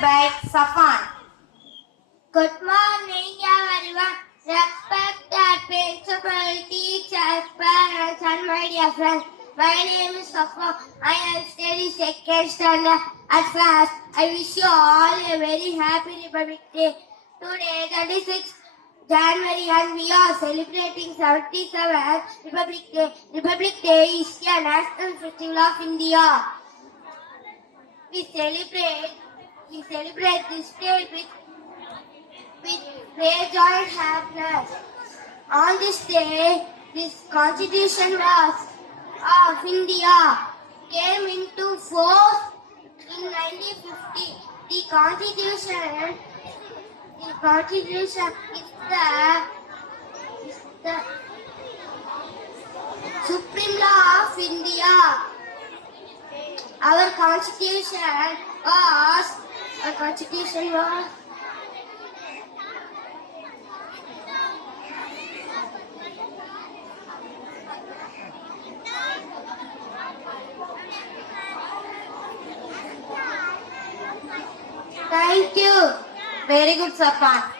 by Safan. Good morning, everyone. Respected principal, teachers, parents, and my dear friends. My name is Safan. I am studying second standard at class. I wish you all a very happy Republic Day. Today, 36th January, and we are celebrating 77th Republic Day. Republic Day is a national festival of India. We celebrate this day with great joy and happiness. On this day, this Constitution of India came into force in 1950. The Constitution is the supreme law of India. Our Constitution was Thank you. Very good, Safan.